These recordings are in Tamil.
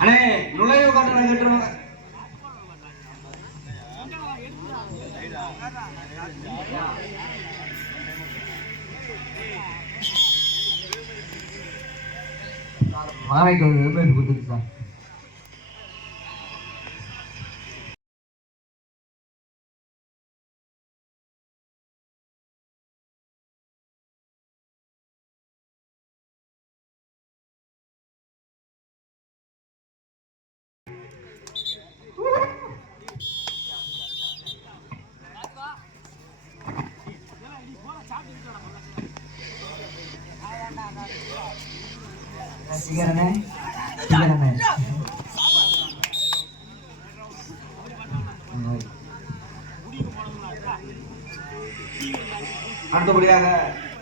அண்ணே நுழைவு கட்டணம் கட்டுறவங்க மாலைக்கு ஒரு பேர் கொடுத்துருக்கு சார். அடுத்தபடியாக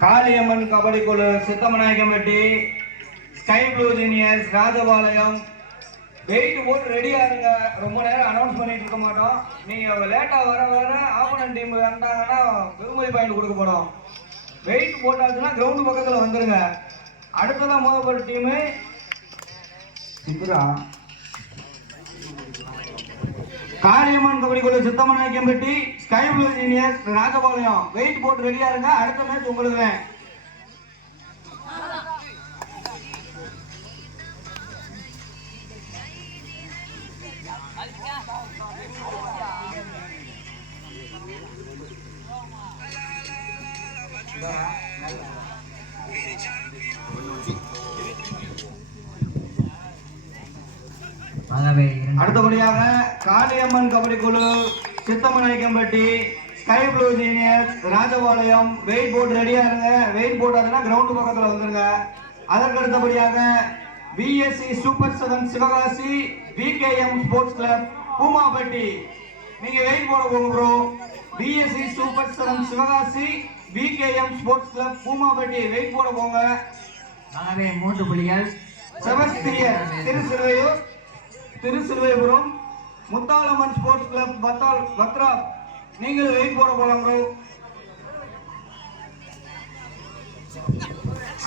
காளியம்மன் கபடி குழு Sithamanayakkampatti sky blue juniors Rajapalayam weight போட்டு ரெடியா இருங்க. ரொம்ப நேரம் அனௌன்ஸ் பண்ணிட்டு இருக்க மாட்டோம். நீங்க லேட்டா வர ஆப்போனன்ட் டீம் வந்தாங்கன்னா வெகுமதி பாயிண்ட் கொடுக்கப்படும். வெயிட் போட்டாச்சுன்னா கிரவுண்ட் பக்கத்துல வந்துருங்க. அடுத்ததான் மோதப்பட்ட டீமு காளியம்மன் கபடி குழு Sithamanayakkampatti sky blue juniors Rajapalayam weight போட்டு ரெடியா இருங்க. அடுத்த மேட்ச் உங்களுக்கு அடுத்தபடியாக காளியம்மன் கபடி குழு Sithamanayakkampatti sky blue juniors Rajapalayam weight போட்டு ரெடியா இருங்க. வெயிட் போட்டாதுன்னா கிரவுண்ட் பக்கத்துல வந்துருங்க. அதற்கு அடுத்தபடியாக BSC super 7 Sivakasi VKM sports club Poomappatti நீங்க வெயிட் போட போங்க bro. BSC super 7 Sivakasi VKM sports club Poomappatti weight போட போங்க. 3 புள்ளிகள். செபஸ்தியர் திருசிலுவைபுரம் முத்தாலம்மன் ஸ்போர்ட்ஸ் கிளப் பத்ரா நீங்கள் வெயிட் போட போலாம் ப்ரோ.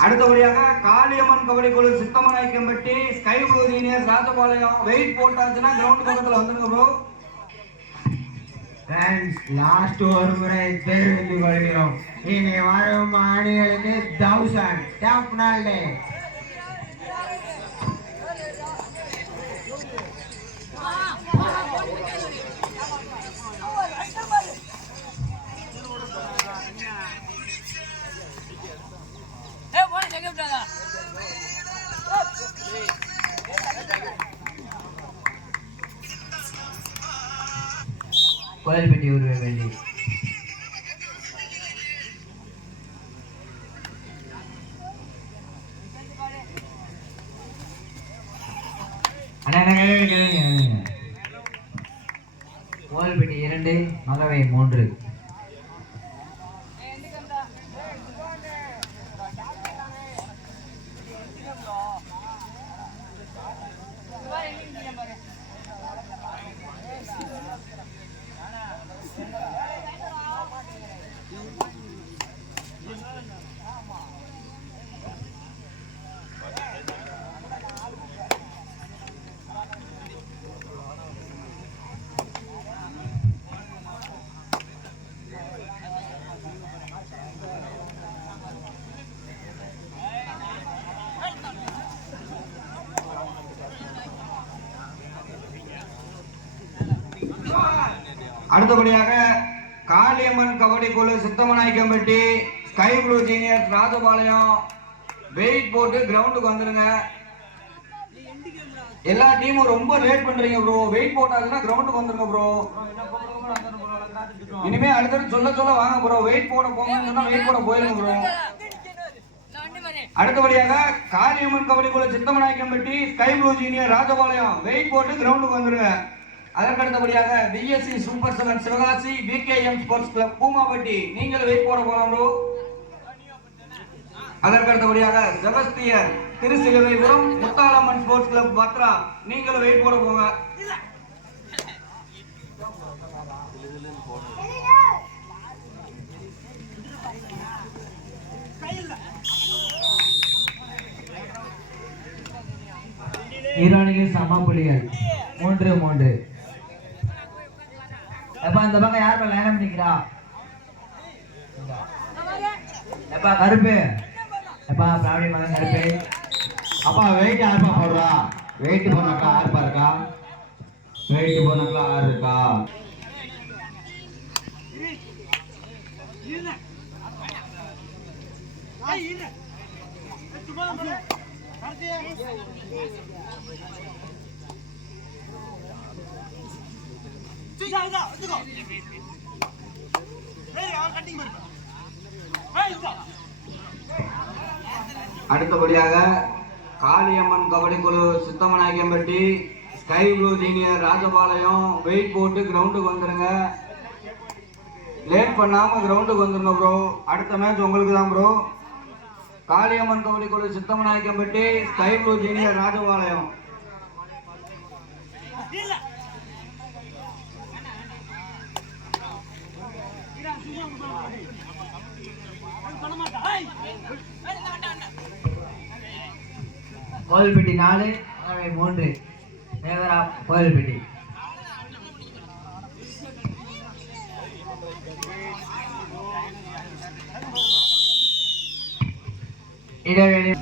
அடுத்தபடியாக காளியம்மன் கபடி குழு Sithamanayakkampatti sky blue juniors Rajapalayam weight போட்டாச்சுன்னா கிரவுண்ட் பக்கத்துல வந்துருங்க ப்ரோ. லாஸ்ட் ஒரு முறை தெரிவித்துக் கொள்கிறோம். இனி வரும் அணிகளுக்கு 1000 டாப் நாளே கோயில்பட்டி ஒரு வெள்ளி. கோயில்பட்டி 2 மகவை 3. அடுத்தபடியாக காளியம்மன் கபடி குழு Sithamanayakkampatti sky blue juniors Rajapalayam weight போட்டு கிரவுண்டுக்கு வந்துருங்க. எல்லா டீமும் ரொம்ப லேட் பண்றீங்க ப்ரோ. வெயிட் போட்டாச்சுன்னா கிரவுண்டுக்கு வந்துருங்க ப்ரோ. இனிமே அடுத்தது சொல்ல வாங்க ப்ரோ. வெயிட் போட போங்க, வெயிட் போட போயிருங்க ப்ரோ. அடுத்தபடியாக காளியம்மன் கபடி குழு Sithamanayakkampatti sky blue junior Rajapalayam weight போட்டு கிரவுண்டுக்கு வந்துருங்க. அதற்கு அடுத்தபடியாக BSC super 7 Sivakasi VKM sports club Poomappatti நீங்கள் வெயிட் போட போலாம் ப்ரோ. அதற்கு அடுத்தபடியாக செபஸ்தியர் திருசிலுவைபுரம் முத்தாலம்மன் ஸ்போர்ட்ஸ் கிளப் பத்ரா நீங்கள் வெயிட் போட போங்க. ஈரோனிக்கு சம புள்ளிகள் 3-3. எப்பா இந்த பக்கம் யார் மேல லைன் பண்ணிக்கிறா? எப்பா கருப்பு, எப்பா பிராவடி மகன் கருப்பு. அப்பா வெயிட் யாருப்பா போடுறா? வெயிட் போனாக்கா ஆறுப்பா இருக்கா? வெயிட் போனாக்கா 6 இருக்கா? அடுத்தபடியாக காளியம்மன் கபடி குழு Sithamanayakkampatti sky blue junior Rajapalayam weight போட்டு கிரவுண்டுக்கு வந்துருங்க. லேட் பண்ணாம கிரவுண்டுக்கு வந்துருங்க ப்ரோ. அடுத்த மேட்ச் உங்களுக்கு தான் ப்ரோ. காளியம்மன் கபடி குழு Sithamanayakkampatti sky blue junior Rajapalayam. Kovilpatti 4 3 favour of Kovilpatti. இடைவெளி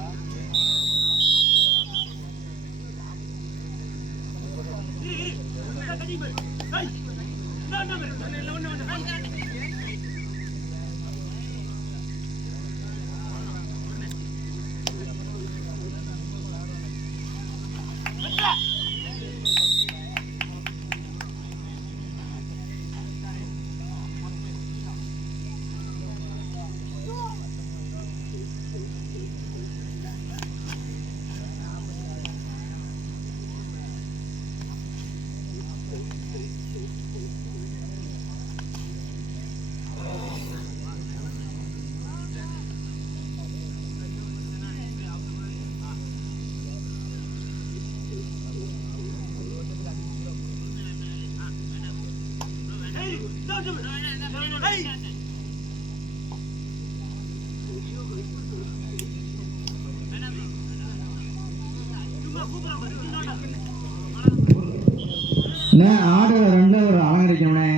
ஆடுகள் 2 ஒரு அலங்கரிக்கணும்னே.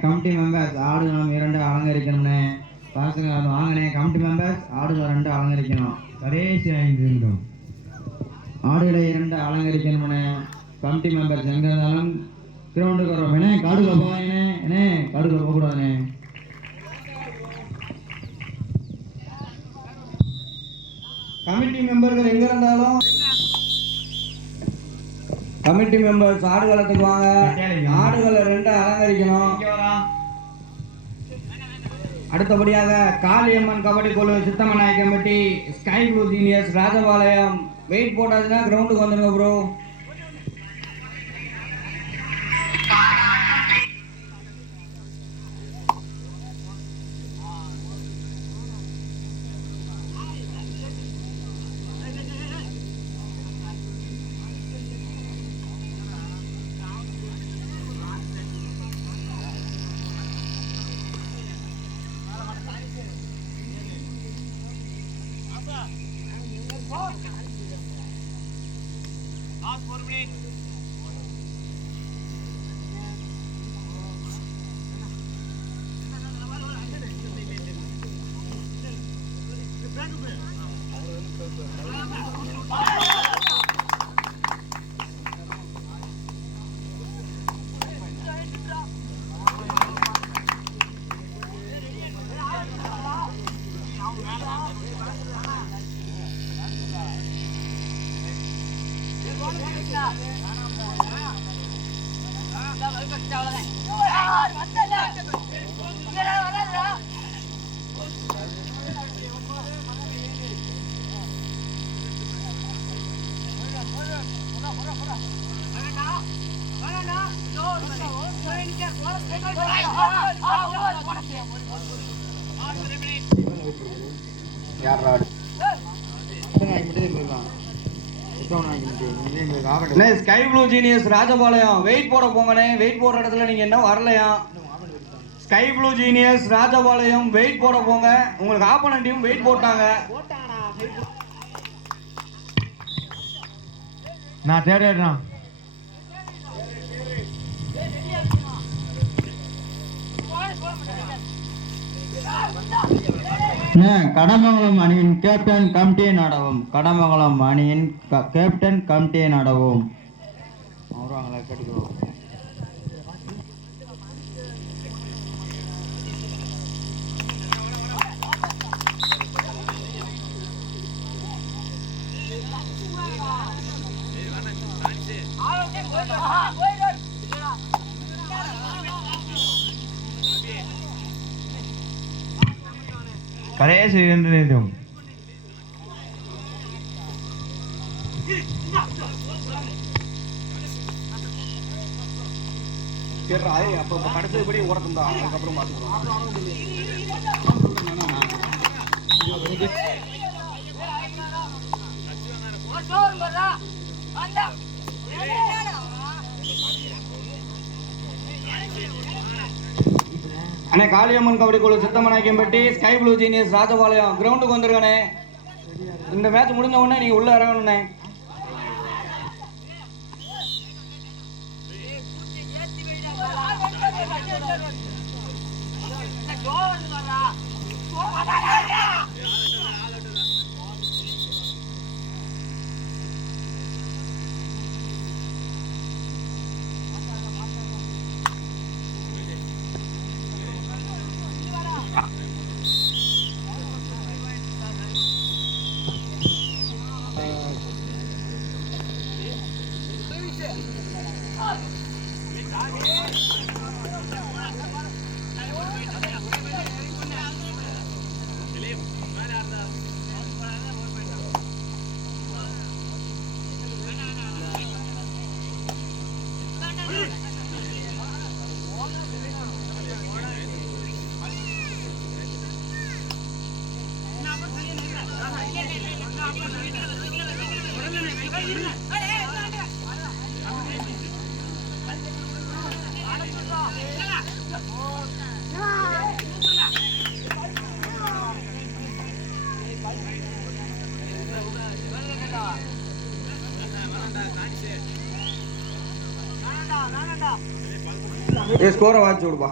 கமிட்டி மெம்பர்ஸ் ஆடுகள் 2 அலங்கரிக்கணும்னே. பாசுங்க வாங்கினே. கமிட்டி மெம்பர்ஸ் ஆடுகள் 2 அலங்கரிக்கணும். கடைசி 5 நிமிடம் ஆடுகளை 2 அலங்கரிக்கணும்னே. கமிட்டி மெம்பர்ஸ் எங்க இருந்தாலும் கிரவுண்டுக்கு வரோம். காடுகளை போவாங்கண்ணே. காடுகளை போகக்கூடாதுண்ணே. கமிட்டி மெம்பர்கள் எங்க இருந்தாலும் கமிட்டி மெம்பர்ஸ் ஆடுகளத்துக்கு வாங்க. ஆடுகளை 2 அலங்கரிக்கணும். அடுத்தபடியாக காளியம்மன் கபடி குழு Sithamanayakkampatti sky blue juniors Rajapalayam weight போட்டாச்சுன்னா கிரவுண்டுக்கு வந்துருங்க bro. Sky blue genius Rajapalayam weight போட போங்கண்ணே. வெயிட் போடுற இடத்துல நீங்க என்ன வரலையா? Sky blue genius Rajapalayam weight போட போங்க. உங்களுக்கு ஆப்போனன்ட் டீம் வெயிட் போட்டாங்க. நான் தேடுறேன். கடமங்கலம் அணியின் கேப்டன் கமிட்டியை நடவும். கடமங்கலம் அணியின் கேப்டன் கமிட்டியை நடவும். அவங்கள கேட்டுக்குவோம். கடைசி 2 நிமிடம். அப்போ கடைசிபடி ஓடட்டும் தான், அதுக்கப்புறம் பார்த்துக்கிறோம். அண்ணே காளியம்மன் கபடி குழு Sithamanayakkampatti sky blue juniors Rajapalayam கிரவுண்டுக்கு வந்துருக்கண்ணே. இந்த மேட்ச் முடிஞ்ச உடனே நீங்க உள்ள இறங்கணுண்ணே. ஸ்கோரை வாட்சி விடுப்பா.